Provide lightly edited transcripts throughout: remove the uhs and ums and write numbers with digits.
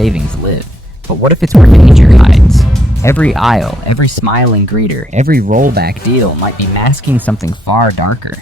savings live. But what if it's where danger hides? Every aisle, every smiling greeter, every rollback deal might be masking something far darker.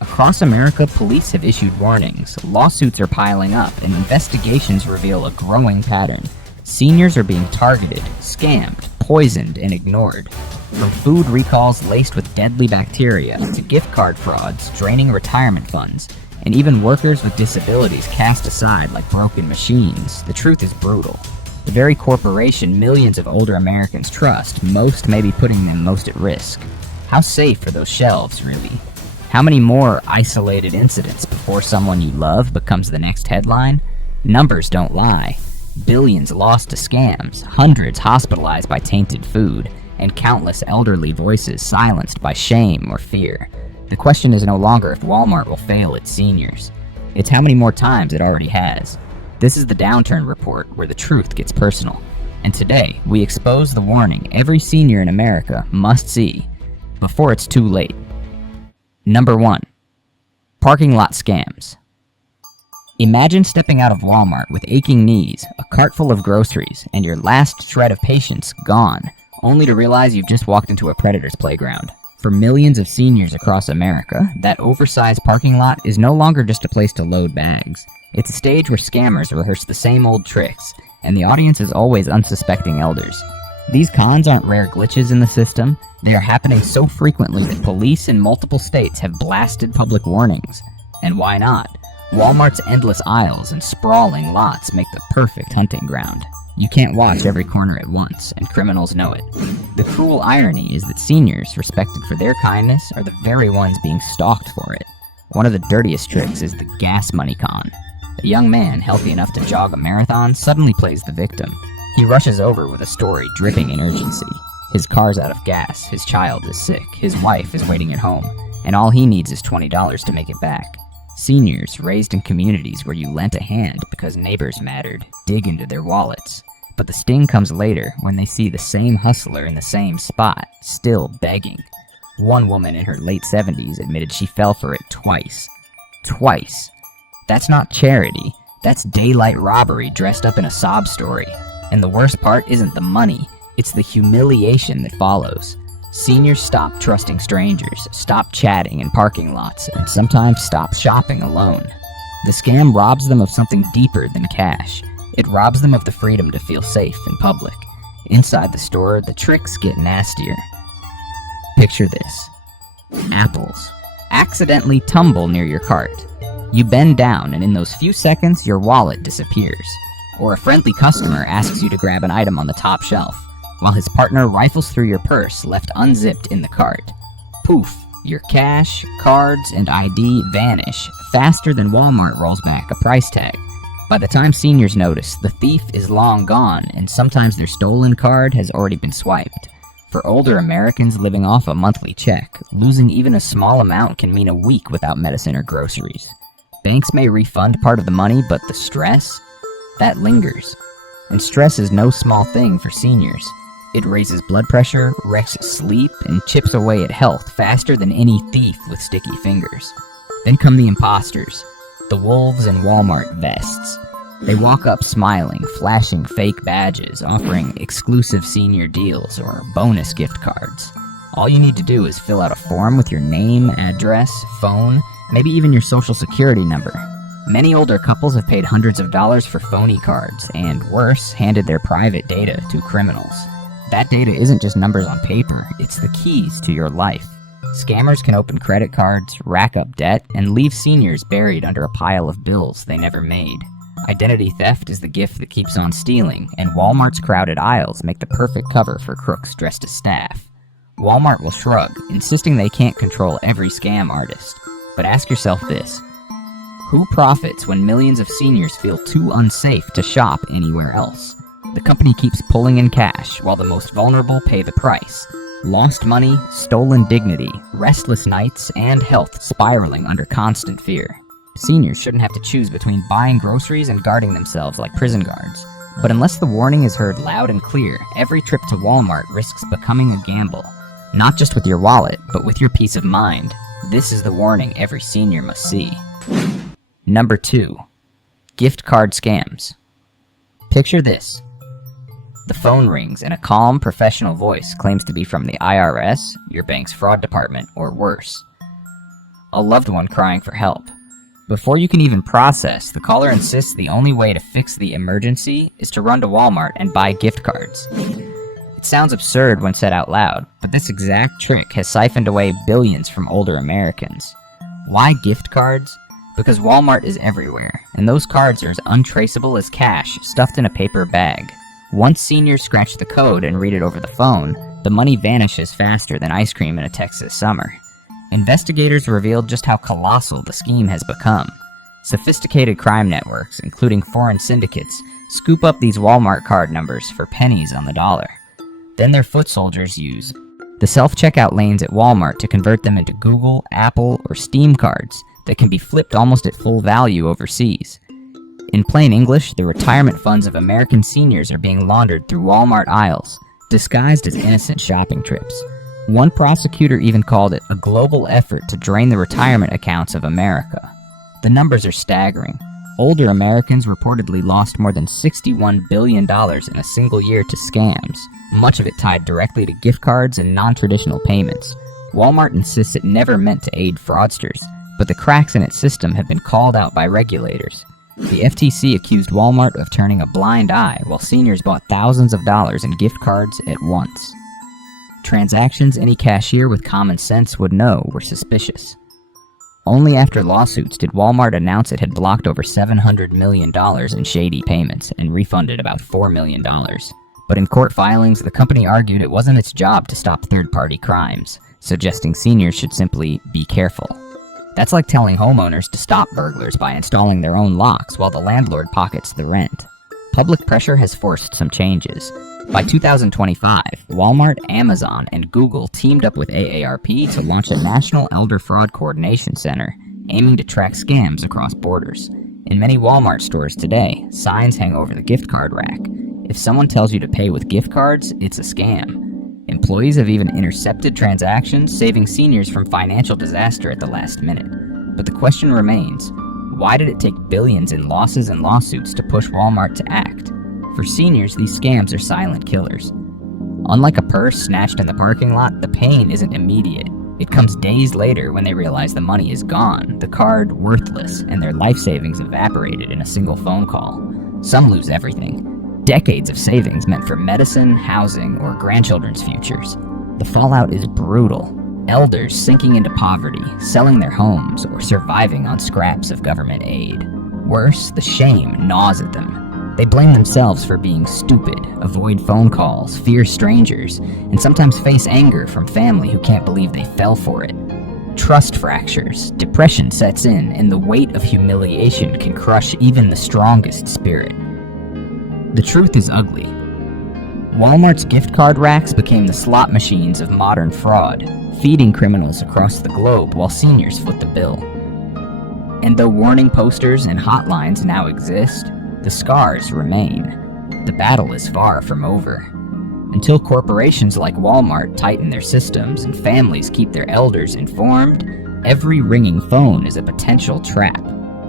Across America, police have issued warnings, lawsuits are piling up, and investigations reveal a growing pattern. Seniors are being targeted, scammed, poisoned, and ignored. From food recalls laced with deadly bacteria, to gift card frauds draining retirement funds, and even workers with disabilities cast aside like broken machines, the truth is brutal. The very corporation millions of older Americans trust most may be putting them most at risk. How safe are those shelves, really? How many more isolated incidents before someone you love becomes the next headline? Numbers don't lie. Billions lost to scams, hundreds hospitalized by tainted food, and countless elderly voices silenced by shame or fear. The question is no longer if Walmart will fail its seniors. It's how many more times it already has. This is the Downturn Report, where the truth gets personal. And today, we expose the warning every senior in America must see before it's too late. Number 1. Parking lot scams. Imagine stepping out of Walmart with aching knees, a cart full of groceries, and your last shred of patience gone, only to realize you've just walked into a predator's playground. For millions of seniors across America, that oversized parking lot is no longer just a place to load bags. It's a stage where scammers rehearse the same old tricks, and the audience is always unsuspecting elders. These cons aren't rare glitches in the system, they are happening so frequently that police in multiple states have blasted public warnings. And why not? Walmart's endless aisles and sprawling lots make the perfect hunting ground. You can't watch every corner at once, and criminals know it. The cruel irony is that seniors, respected for their kindness, are the very ones being stalked for it. One of the dirtiest tricks is the gas money con. A young man, healthy enough to jog a marathon, suddenly plays the victim. He rushes over with a story dripping in urgency. His car's out of gas, his child is sick, his wife is waiting at home, and all he needs is $20 to make it back. Seniors, raised in communities where you lent a hand because neighbors mattered, dig into their wallets. But the sting comes later when they see the same hustler in the same spot, still begging. One woman in her late 70s admitted she fell for it twice. Twice. That's not charity. That's daylight robbery dressed up in a sob story. And the worst part isn't the money, it's the humiliation that follows. Seniors stop trusting strangers, stop chatting in parking lots, and sometimes stop shopping alone. The scam robs them of something deeper than cash. It robs them of the freedom to feel safe in public. Inside the store, the tricks get nastier. Picture this. Apples accidentally tumble near your cart. You bend down, and in those few seconds, your wallet disappears. Or a friendly customer asks you to grab an item on the top shelf, while his partner rifles through your purse left unzipped in the cart. Poof, your cash, cards, and ID vanish faster than Walmart rolls back a price tag. By the time seniors notice, the thief is long gone, and sometimes their stolen card has already been swiped. For older Americans living off a monthly check, losing even a small amount can mean a week without medicine or groceries. Banks may refund part of the money, but the stress? That lingers. And stress is no small thing for seniors. It raises blood pressure, wrecks sleep, and chips away at health faster than any thief with sticky fingers. Then come the imposters, the wolves in Walmart vests. They walk up smiling, flashing fake badges, offering exclusive senior deals or bonus gift cards. All you need to do is fill out a form with your name, address, phone, maybe even your social security number. Many older couples have paid hundreds of dollars for phony cards, and worse, handed their private data to criminals. That data isn't just numbers on paper, it's the keys to your life. Scammers can open credit cards, rack up debt, and leave seniors buried under a pile of bills they never made. Identity theft is the gift that keeps on stealing, and Walmart's crowded aisles make the perfect cover for crooks dressed as staff. Walmart will shrug, insisting they can't control every scam artist. But ask yourself this. Who profits when millions of seniors feel too unsafe to shop anywhere else? The company keeps pulling in cash, while the most vulnerable pay the price. Lost money, stolen dignity, restless nights, and health spiraling under constant fear. Seniors shouldn't have to choose between buying groceries and guarding themselves like prison guards. But unless the warning is heard loud and clear, every trip to Walmart risks becoming a gamble. Not just with your wallet, but with your peace of mind. This is the warning every senior must see. Number 2. Gift card scams. Picture this. The phone rings and a calm, professional voice claims to be from the IRS, your bank's fraud department, or worse. A loved one crying for help. Before you can even process, the caller insists the only way to fix the emergency is to run to Walmart and buy gift cards. It sounds absurd when said out loud, but this exact trick has siphoned away billions from older Americans. Why gift cards? Because Walmart is everywhere, and those cards are as untraceable as cash stuffed in a paper bag. Once seniors scratch the code and read it over the phone, the money vanishes faster than ice cream in a Texas summer. Investigators revealed just how colossal the scheme has become. Sophisticated crime networks, including foreign syndicates, scoop up these Walmart card numbers for pennies on the dollar. Then their foot soldiers use the self-checkout lanes at Walmart to convert them into Google, Apple, or Steam cards that can be flipped almost at full value overseas. In plain English, the retirement funds of American seniors are being laundered through Walmart aisles, disguised as innocent shopping trips. One prosecutor even called it a global effort to drain the retirement accounts of America. The numbers are staggering. Older Americans reportedly lost more than $61 billion in a single year to scams, much of it tied directly to gift cards and non-traditional payments. Walmart insists it never meant to aid fraudsters, but the cracks in its system have been called out by regulators. The FTC accused Walmart of turning a blind eye while seniors bought thousands of dollars in gift cards at once. Transactions any cashier with common sense would know were suspicious. Only after lawsuits did Walmart announce it had blocked over $700 million in shady payments and refunded about $4 million. But in court filings, the company argued it wasn't its job to stop third-party crimes, suggesting seniors should simply be careful. That's like telling homeowners to stop burglars by installing their own locks while the landlord pockets the rent. Public pressure has forced some changes. By 2025, Walmart, Amazon, and Google teamed up with AARP to launch a National Elder Fraud Coordination Center, aiming to track scams across borders. In many Walmart stores today, signs hang over the gift card rack. If someone tells you to pay with gift cards, it's a scam. Employees have even intercepted transactions, saving seniors from financial disaster at the last minute. But the question remains, why did it take billions in losses and lawsuits to push Walmart to act? For seniors, these scams are silent killers. Unlike a purse snatched in the parking lot, the pain isn't immediate. It comes days later when they realize the money is gone, the card worthless, and their life savings evaporated in a single phone call. Some lose everything. Decades of savings meant for medicine, housing, or grandchildren's futures. The fallout is brutal. Elders sinking into poverty, selling their homes, or surviving on scraps of government aid. Worse, the shame gnaws at them. They blame themselves for being stupid, avoid phone calls, fear strangers, and sometimes face anger from family who can't believe they fell for it. Trust fractures, depression sets in, and the weight of humiliation can crush even the strongest spirit. The truth is ugly. Walmart's gift card racks became the slot machines of modern fraud, feeding criminals across the globe while seniors foot the bill. And though warning posters and hotlines now exist, the scars remain. The battle is far from over. Until corporations like Walmart tighten their systems and families keep their elders informed, every ringing phone is a potential trap,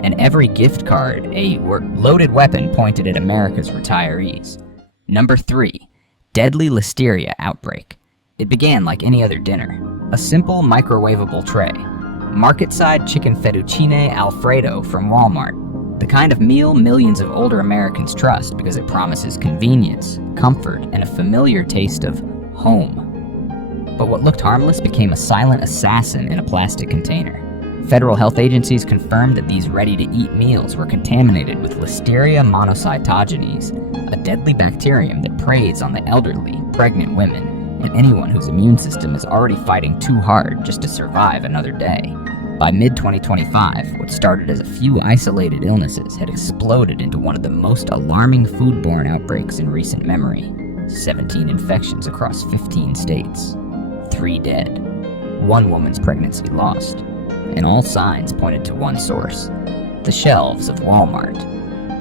and every gift card a loaded weapon pointed at America's retirees. Number 3. Deadly listeria outbreak. It began like any other dinner. A simple microwavable tray. Market-side chicken fettuccine Alfredo from Walmart. The kind of meal millions of older Americans trust because it promises convenience, comfort, and a familiar taste of home. But what looked harmless became a silent assassin in a plastic container. Federal health agencies confirmed that these ready-to-eat meals were contaminated with Listeria monocytogenes, a deadly bacterium that preys on the elderly, pregnant women, and anyone whose immune system is already fighting too hard just to survive another day. By mid-2025, what started as a few isolated illnesses had exploded into one of the most alarming foodborne outbreaks in recent memory. 17 infections across 15 states. 3 dead. 1 woman's pregnancy lost. And all signs pointed to one source: the shelves of Walmart.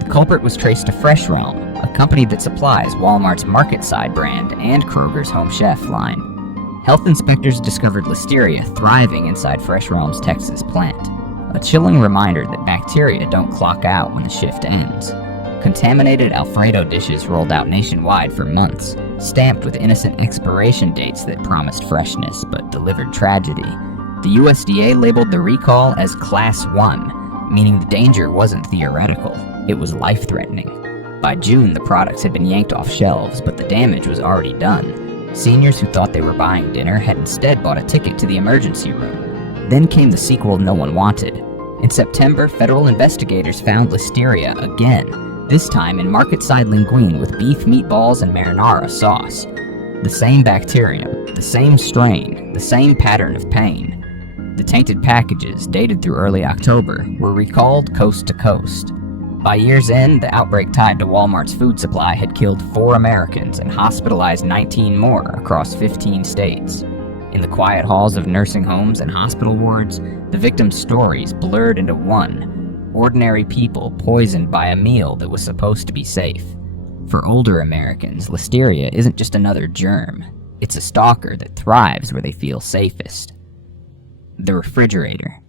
The culprit was traced to Fresh Realm, a company that supplies Walmart's Market-Side brand and Kroger's Home Chef line. Health inspectors discovered Listeria thriving inside Fresh Realm's Texas plant, a chilling reminder that bacteria don't clock out when the shift ends. Contaminated Alfredo dishes rolled out nationwide for months, stamped with innocent expiration dates that promised freshness but delivered tragedy. The USDA labeled the recall as Class 1, meaning the danger wasn't theoretical, it was life-threatening. By June, the products had been yanked off shelves, but the damage was already done. Seniors who thought they were buying dinner had instead bought a ticket to the emergency room. Then came the sequel no one wanted. In September, federal investigators found Listeria again, this time in market-side linguine with beef meatballs and marinara sauce. The same bacterium, the same strain, the same pattern of pain. The tainted packages, dated through early October, were recalled coast to coast. By year's end, the outbreak tied to Walmart's food supply had killed 4 Americans and hospitalized 19 more across 15 states. In the quiet halls of nursing homes and hospital wards, the victims' stories blurred into one: ordinary people poisoned by a meal that was supposed to be safe. For older Americans, Listeria isn't just another germ. It's a stalker that thrives where they feel safest. The refrigerator.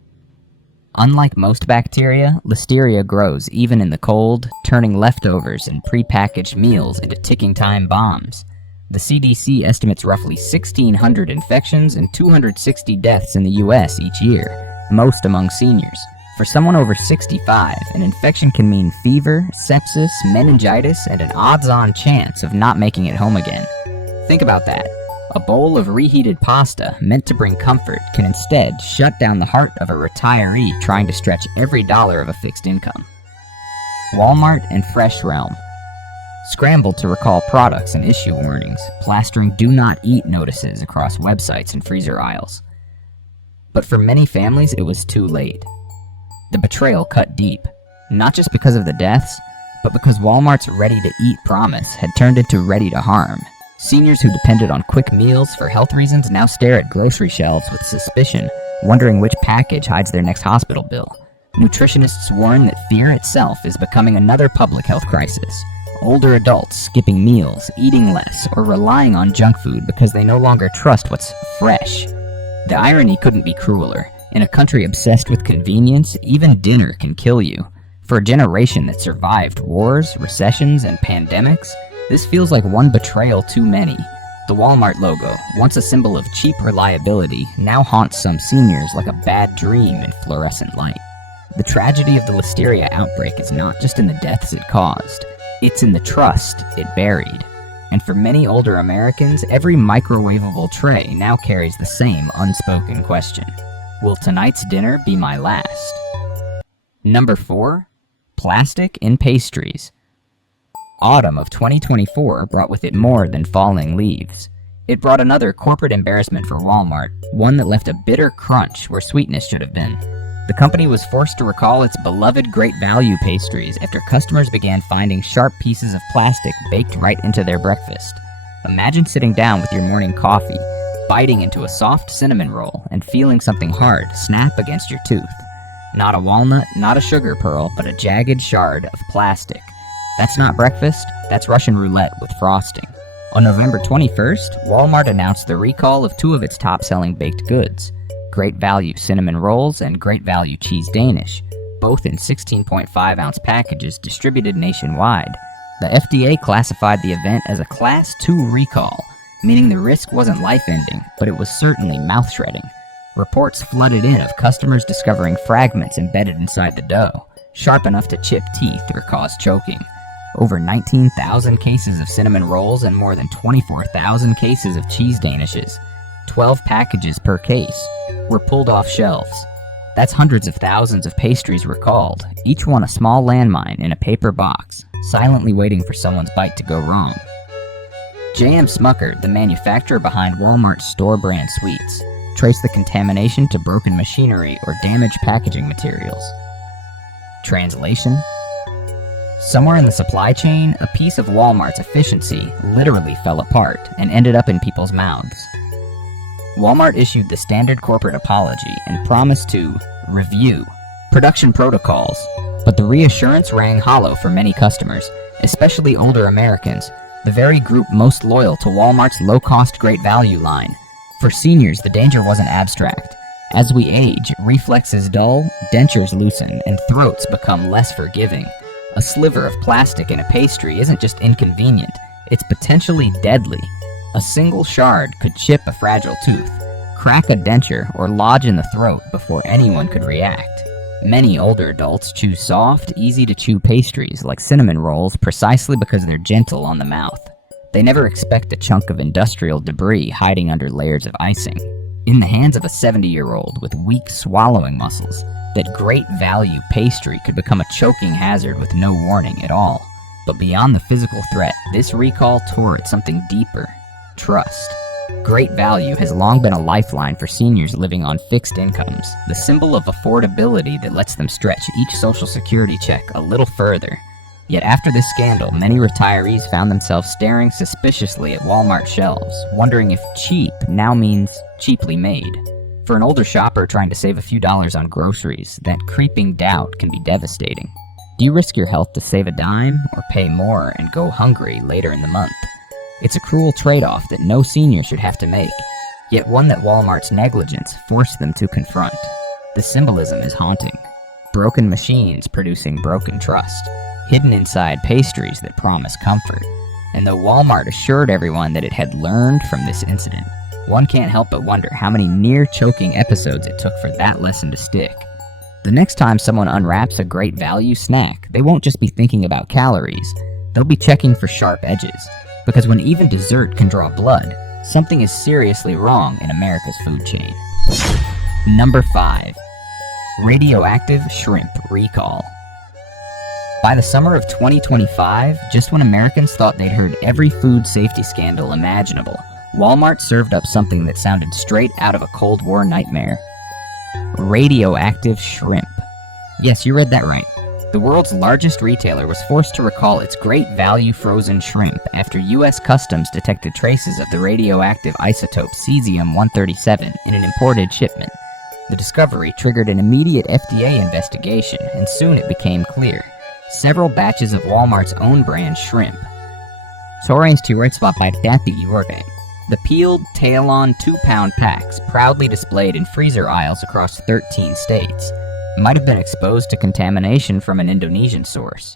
Unlike most bacteria, Listeria grows even in the cold, turning leftovers and prepackaged meals into ticking time bombs. The CDC estimates roughly 1,600 infections and 260 deaths in the US each year, most among seniors. For someone over 65, an infection can mean fever, sepsis, meningitis, and an odds-on chance of not making it home again. Think about that. A bowl of reheated pasta meant to bring comfort can instead shut down the heart of a retiree trying to stretch every dollar of a fixed income. Walmart and Fresh Realm scrambled to recall products and issue warnings, plastering "do not eat" notices across websites and freezer aisles. But for many families, it was too late. The betrayal cut deep, not just because of the deaths, but because Walmart's ready-to-eat promise had turned into ready-to-harm. Seniors who depended on quick meals for health reasons now stare at grocery shelves with suspicion, wondering which package hides their next hospital bill. Nutritionists warn that fear itself is becoming another public health crisis. Older adults skipping meals, eating less, or relying on junk food because they no longer trust what's fresh. The irony couldn't be crueler. In a country obsessed with convenience, even dinner can kill you. For a generation that survived wars, recessions, and pandemics, this feels like one betrayal too many. The Walmart logo, once a symbol of cheap reliability, now haunts some seniors like a bad dream in fluorescent light. The tragedy of the Listeria outbreak is not just in the deaths it caused, it's in the trust it buried. And for many older Americans, every microwavable tray now carries the same unspoken question: will tonight's dinner be my last? Number 4. Plastic in pastries. Autumn of 2024 brought with it more than falling leaves. It brought another corporate embarrassment for Walmart, one that left a bitter crunch where sweetness should have been. The company was forced to recall its beloved Great Value pastries after customers began finding sharp pieces of plastic baked right into their breakfast. Imagine sitting down with your morning coffee, biting into a soft cinnamon roll, and feeling something hard snap against your tooth. Not a walnut, not a sugar pearl, but a jagged shard of plastic. That's not breakfast, that's Russian roulette with frosting. On November 21st, Walmart announced the recall of 2 of its top-selling baked goods: Great Value Cinnamon Rolls and Great Value Cheese Danish, both in 16.5-ounce packages distributed nationwide. The FDA classified the event as a Class 2 recall, meaning the risk wasn't life-ending, but it was certainly mouth-shredding. Reports flooded in of customers discovering fragments embedded inside the dough, sharp enough to chip teeth or cause choking. Over 19,000 cases of cinnamon rolls and more than 24,000 cases of cheese danishes, 12 packages per case, were pulled off shelves. That's hundreds of thousands of pastries recalled, each one a small landmine in a paper box, silently waiting for someone's bite to go wrong. J.M. Smucker, the manufacturer behind Walmart's store-brand sweets, traced the contamination to broken machinery or damaged packaging materials. Translation: somewhere in the supply chain, a piece of Walmart's efficiency literally fell apart and ended up in people's mouths. Walmart issued the standard corporate apology and promised to review production protocols, but the reassurance rang hollow for many customers, especially older Americans, the very group most loyal to Walmart's low-cost Great Value line. For seniors, the danger wasn't abstract. As we age, reflexes dull, dentures loosen, and throats become less forgiving. A sliver of plastic in a pastry isn't just inconvenient, it's potentially deadly. A single shard could chip a fragile tooth, crack a denture, or lodge in the throat before anyone could react. Many older adults choose soft, easy-to-chew pastries like cinnamon rolls precisely because they're gentle on the mouth. They never expect a chunk of industrial debris hiding under layers of icing. In the hands of a 70-year-old with weak swallowing muscles, that great value pastry could become a choking hazard with no warning at all. But beyond the physical threat, this recall tore at something deeper: trust. Great Value has long been a lifeline for seniors living on fixed incomes, the symbol of affordability that lets them stretch each Social Security check a little further. Yet after this scandal, many retirees found themselves staring suspiciously at Walmart shelves, wondering if cheap now means cheaply made. For an older shopper trying to save a few dollars on groceries, that creeping doubt can be devastating. Do you risk your health to save a dime, or pay more and go hungry later in the month? It's a cruel trade-off that no senior should have to make, yet one that Walmart's negligence forced them to confront. The symbolism is haunting. Broken machines producing broken trust, hidden inside pastries that promise comfort. And though Walmart assured everyone that it had learned from this incident, one can't help but wonder how many near-choking episodes it took for that lesson to stick. The next time someone unwraps a Great Value snack, they won't just be thinking about calories, they'll be checking for sharp edges. Because when even dessert can draw blood, something is seriously wrong in America's food chain. Number 5. Radioactive shrimp recall. By the summer of 2025, just when Americans thought they'd heard every food safety scandal imaginable, Walmart served up something that sounded straight out of a Cold War nightmare. Radioactive shrimp. Yes, you read that right. The world's largest retailer was forced to recall its Great Value frozen shrimp after U.S. Customs detected traces of the radioactive isotope cesium-137 in an imported shipment. The discovery triggered an immediate FDA investigation, and soon it became clear. Several batches of Walmart's own brand shrimp. Sorain's till rätt svara på that you work at. The peeled, tail-on 2-pound packs, proudly displayed in freezer aisles across 13 states, might have been exposed to contamination from an Indonesian source.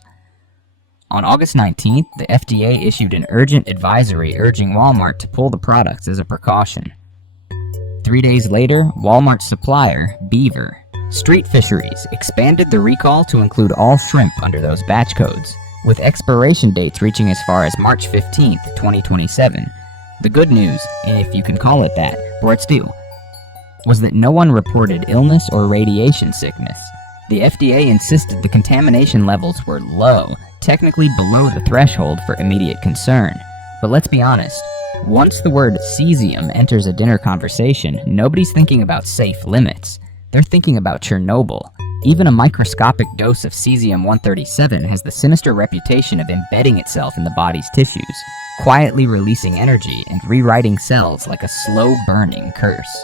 On August 19th, the FDA issued an urgent advisory urging Walmart to pull the products as a precaution. 3 days later, Walmart's supplier, Beaver Street Fisheries, expanded the recall to include all shrimp under those batch codes, with expiration dates reaching as far as March 15th, 2027. The good news, if you can call it that, Brett Steele, was that no one reported illness or radiation sickness. The FDA insisted the contamination levels were low, technically below the threshold for immediate concern. But let's be honest, once the word cesium enters a dinner conversation, nobody's thinking about safe limits. They're thinking about Chernobyl. Even a microscopic dose of cesium-137 has the sinister reputation of embedding itself in the body's tissues, quietly releasing energy and rewriting cells like a slow-burning curse.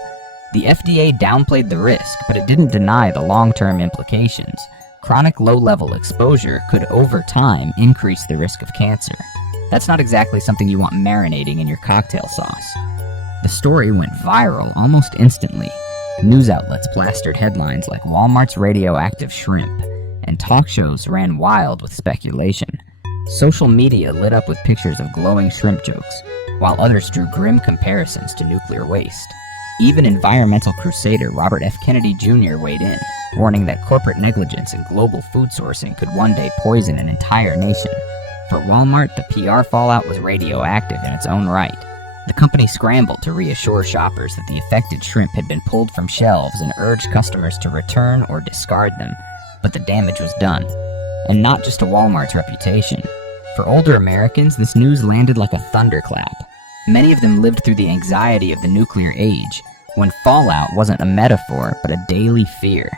The FDA downplayed the risk, but it didn't deny the long-term implications. Chronic low-level exposure could, over time, increase the risk of cancer. That's not exactly something you want marinating in your cocktail sauce. The story went viral almost instantly. News outlets plastered headlines like Walmart's radioactive shrimp, and talk shows ran wild with speculation. Social media lit up with pictures of glowing shrimp jokes, while others drew grim comparisons to nuclear waste. Even environmental crusader Robert F. Kennedy Jr. weighed in, warning that corporate negligence in global food sourcing could one day poison an entire nation. For Walmart, the PR fallout was radioactive in its own right. The company scrambled to reassure shoppers that the affected shrimp had been pulled from shelves and urged customers to return or discard them. But the damage was done. And not just to Walmart's reputation. For older Americans, this news landed like a thunderclap. Many of them lived through the anxiety of the nuclear age, when fallout wasn't a metaphor, but a daily fear.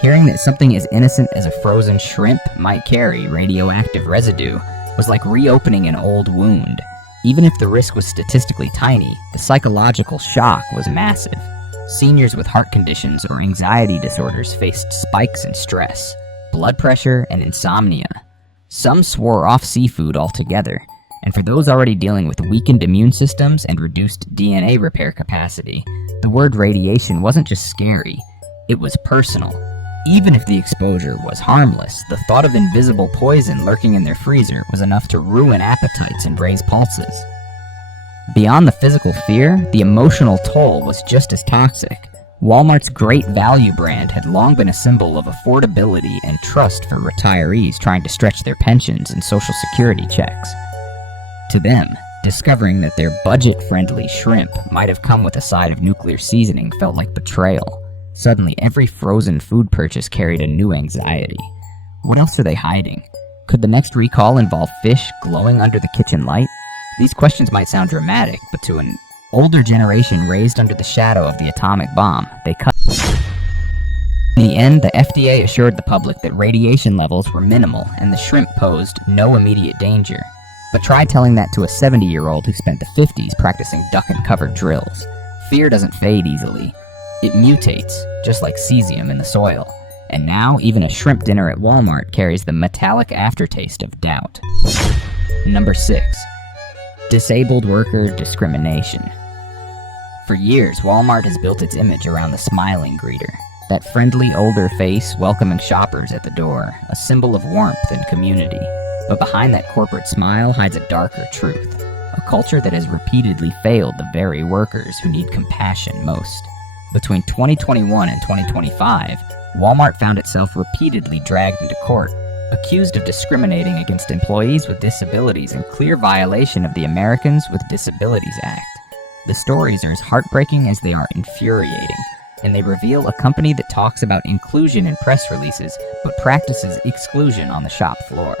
Hearing that something as innocent as a frozen shrimp might carry radioactive residue was like reopening an old wound. Even if the risk was statistically tiny, the psychological shock was massive. Seniors with heart conditions or anxiety disorders faced spikes in stress, blood pressure, and insomnia. Some swore off seafood altogether. And for those already dealing with weakened immune systems and reduced DNA repair capacity, the word radiation wasn't just scary, it was personal. Even if the exposure was harmless, the thought of invisible poison lurking in their freezer was enough to ruin appetites and raise pulses. Beyond the physical fear, the emotional toll was just as toxic. Walmart's Great Value brand had long been a symbol of affordability and trust for retirees trying to stretch their pensions and Social Security checks. To them, discovering that their budget-friendly shrimp might have come with a side of nuclear seasoning felt like betrayal. Suddenly, every frozen food purchase carried a new anxiety. What else are they hiding? Could the next recall involve fish glowing under the kitchen light? These questions might sound dramatic, but to an older generation raised under the shadow of the atomic bomb, they cut. In the end, the FDA assured the public that radiation levels were minimal and the shrimp posed no immediate danger. But try telling that to a 70-year-old who spent the 50s practicing duck-and-cover drills. Fear doesn't fade easily. It mutates, just like cesium in the soil. And now, even a shrimp dinner at Walmart carries the metallic aftertaste of doubt. Number 6. Disabled worker discrimination. For years, Walmart has built its image around the smiling greeter. That friendly older face welcoming shoppers at the door, a symbol of warmth and community. But behind that corporate smile hides a darker truth. A culture that has repeatedly failed the very workers who need compassion most. Between 2021 and 2025, Walmart found itself repeatedly dragged into court, accused of discriminating against employees with disabilities in clear violation of the Americans with Disabilities Act. The stories are as heartbreaking as they are infuriating, and they reveal a company that talks about inclusion in press releases but practices exclusion on the shop floor.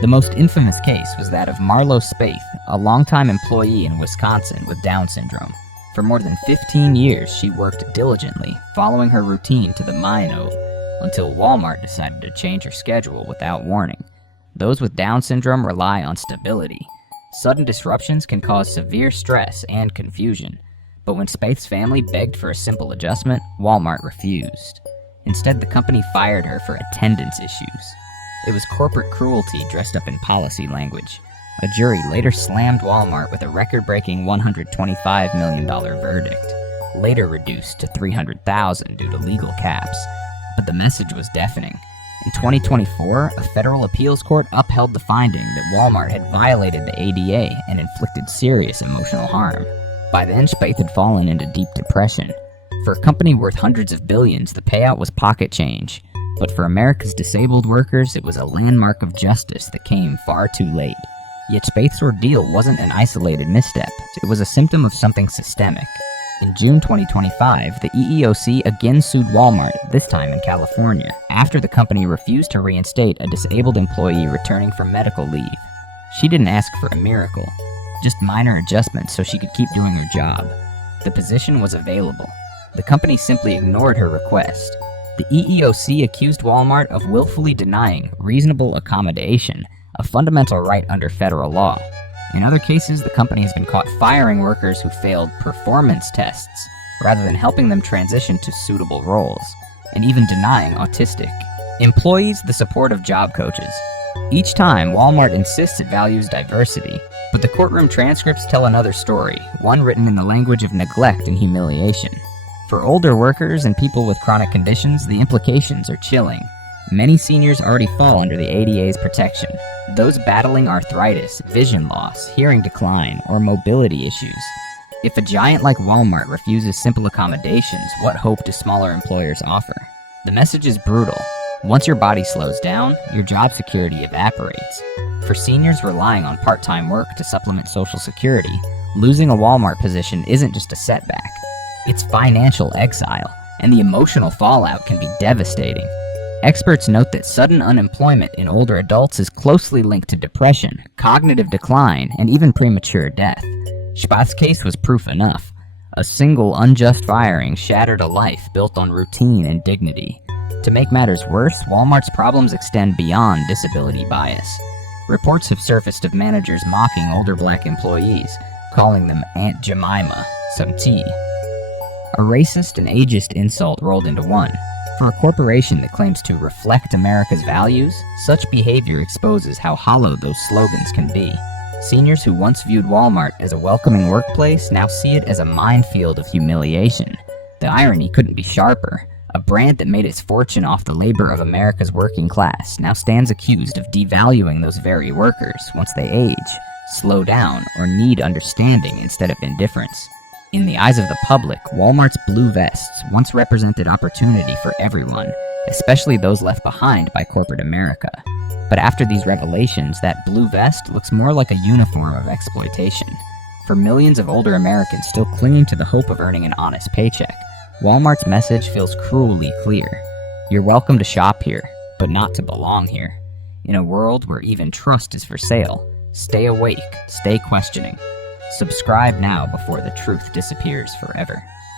The most infamous case was that of Marlo Spaeth, a longtime employee in Wisconsin with Down syndrome. For more than 15 years, she worked diligently, following her routine to the minute, until Walmart decided to change her schedule without warning. Those with Down syndrome rely on stability. Sudden disruptions can cause severe stress and confusion. But when Spaeth's family begged for a simple adjustment, Walmart refused. Instead, the company fired her for attendance issues. It was corporate cruelty dressed up in policy language. A jury later slammed Walmart with a record-breaking $125 million verdict, later reduced to $300,000 due to legal caps. But the message was deafening. In 2024, a federal appeals court upheld the finding that Walmart had violated the ADA and inflicted serious emotional harm. By then, Spaeth had fallen into deep depression. For a company worth hundreds of billions, the payout was pocket change. But for America's disabled workers, it was a landmark of justice that came far too late. Yet Spaeth's ordeal wasn't an isolated misstep. It was a symptom of something systemic. In June 2025, the EEOC again sued Walmart, this time in California, after the company refused to reinstate a disabled employee returning from medical leave. She didn't ask for a miracle, just minor adjustments so she could keep doing her job. The position was available. The company simply ignored her request. The EEOC accused Walmart of willfully denying reasonable accommodation, a fundamental right under federal law. In other cases, the company has been caught firing workers who failed performance tests, rather than helping them transition to suitable roles, and even denying autistic employees the support of job coaches. Each time, Walmart insists it values diversity, but the courtroom transcripts tell another story, one written in the language of neglect and humiliation. For older workers and people with chronic conditions, the implications are chilling. Many seniors already fall under the ADA's protection. Those battling arthritis, vision loss, hearing decline, or mobility issues. If a giant like Walmart refuses simple accommodations, what hope do smaller employers offer? The message is brutal. Once your body slows down, your job security evaporates. For seniors relying on part-time work to supplement Social Security, losing a Walmart position isn't just a setback. It's financial exile, and the emotional fallout can be devastating. Experts note that sudden unemployment in older adults is closely linked to depression, cognitive decline, and even premature death. Spaeth's case was proof enough. A single unjust firing shattered a life built on routine and dignity. To make matters worse, Walmart's problems extend beyond disability bias. Reports have surfaced of managers mocking older black employees, calling them Aunt Jemima, some tea. A racist and ageist insult rolled into one. For a corporation that claims to reflect America's values, such behavior exposes how hollow those slogans can be. Seniors who once viewed Walmart as a welcoming workplace now see it as a minefield of humiliation. The irony couldn't be sharper. A brand that made its fortune off the labor of America's working class now stands accused of devaluing those very workers once they age, slow down, or need understanding instead of indifference. In the eyes of the public, Walmart's blue vests once represented opportunity for everyone, especially those left behind by corporate America. But after these revelations, that blue vest looks more like a uniform of exploitation. For millions of older Americans still clinging to the hope of earning an honest paycheck, Walmart's message feels cruelly clear. You're welcome to shop here, but not to belong here. In a world where even trust is for sale, stay awake, stay questioning. Subscribe now before the truth disappears forever.